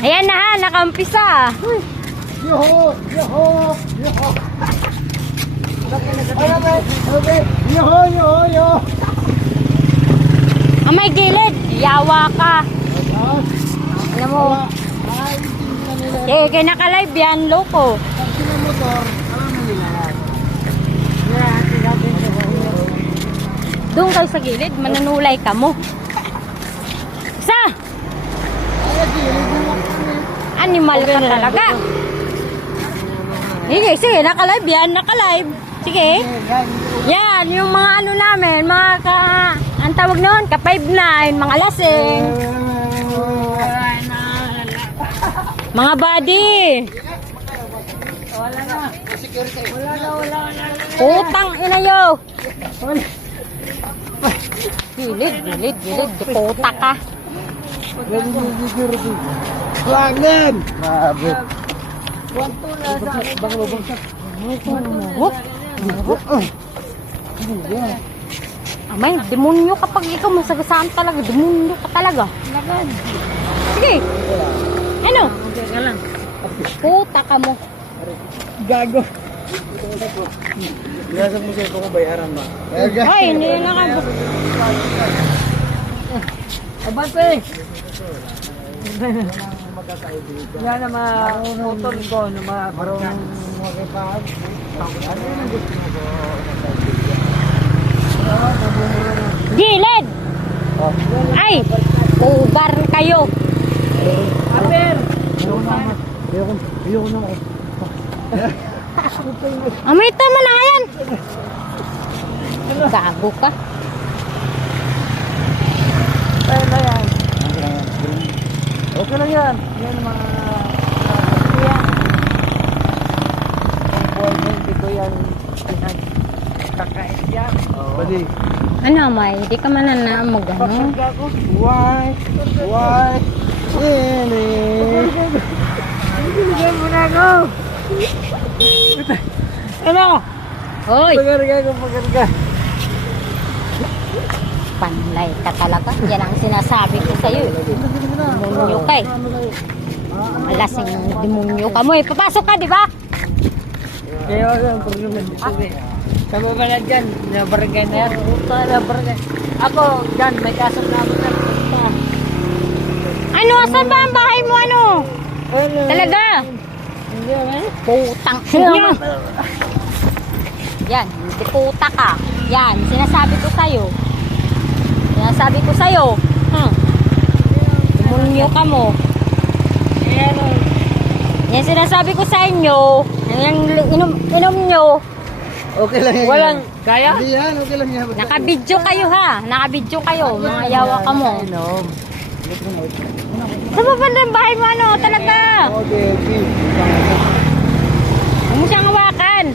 Ayan na ha, nakaumpisa. Yoho! Yoho! Yoho! Yoho! Yoho! Yoho! Ang may gilid, yawa ka. Alam mo, kaya naka-live yan, loko. Pag sila motor, alam mo nila yan. Doon kayo sa gilid, mananulay ka mo. Isa! Animal ka talaga. Sige, sige, naka-live yan, naka-live. Sige. Yan, yung mga ano namin, mga ang tawag noon, ka-5-9, mga lasing. Mga body. Wala na. Utang ina yo. Gilid, gilid, gilid. Puta ka. Langan! Grabe. Amay, demonyo kapag ikaw masagasaan talaga. Demonyo ka talaga. Sige. Ano? Puta ka mo. Gago. Nasa mo sa ito ko bayaran ba? Ay, hindi na ka. Abante! Yan na motor ko na marunong magpapag. Ano yung gusto mo ko? Gilid! Ay! Ubar kayo! Aber! Ayoko na ako. Amita mo na yan! Gago ka. Kaya na yan. Okay lang yan. Yan ang mga yan. Hindi ko yan kakain yan. Pwede. Ano, May? Di ka man na mag-ano? Why? Why? Ini. Bigyan mo na ako. Ano? Hoy! Pagarga ko, pagarga. Panlay ka talaga. Yan ang sinasabi ko sa'yo. Demonyo ka eh. Malasing demonyo ka mo eh. Papasok ka, di ba? Kaya ang problema dito eh. Sa mga na dyan, nabarangay na yan. Puta, nabarangay. Ako, dyan, may kaso na ako na. Puta. Ano? Saan ba ang bahay mo? Ano? Talaga? Hindi naman. Putang ina. Yan, hindi puta ka. Yan, sinasabi ko sa'yo. Sinasabi ko sa'yo. Demonyo ka mo. Yan sinasabi ko sa inyo. Yan inom nyo. Okay lang yan. Walang, Kaya? Hindi yan, okay lang yan. nakabidyo kayo ha. Nakabidyo kayo. Mga yawa ka mo. Sa babanda ng bahay mo ano? Talaga. Okay, okay. Huwag mo siyang hawakan.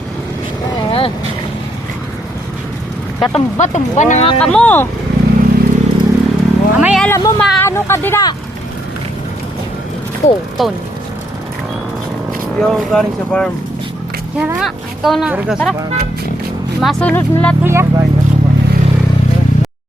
Katumba-tumba na nga ka mo. Amay alam mo, maano ka dila. Puton. Yung galing sa farm. Yan na, ikaw na. Galing ka sa Tara, farm. masunod na lahat ya. Bye.